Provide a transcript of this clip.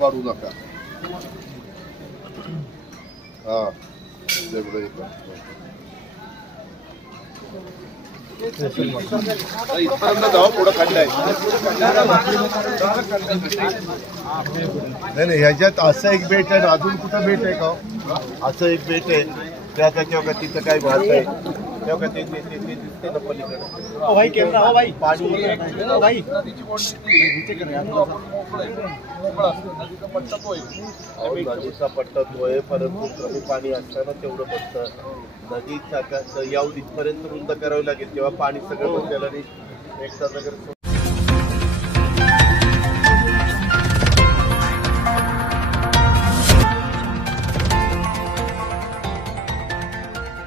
वाढू नका. हा इथपर्यंत जाऊ पुढं खड्डा आहे. नाही ह्याच्यात असं एक बेट आहे, अजून कुठं बेट आहे का? असं एक बेट आहे त्याचा तेव्हा तिथं काही भात आहे तेव्हा ते दिसते ना पलीकडे पाणी नदीचा पट्टा तो आहे, परंतु कमी पाणी असताना तेवढं पडतं. नदीच्या यावं इथपर्यंत रुंद करावं लागेल तेव्हा पाणी सगळं बंद झालं. एकदा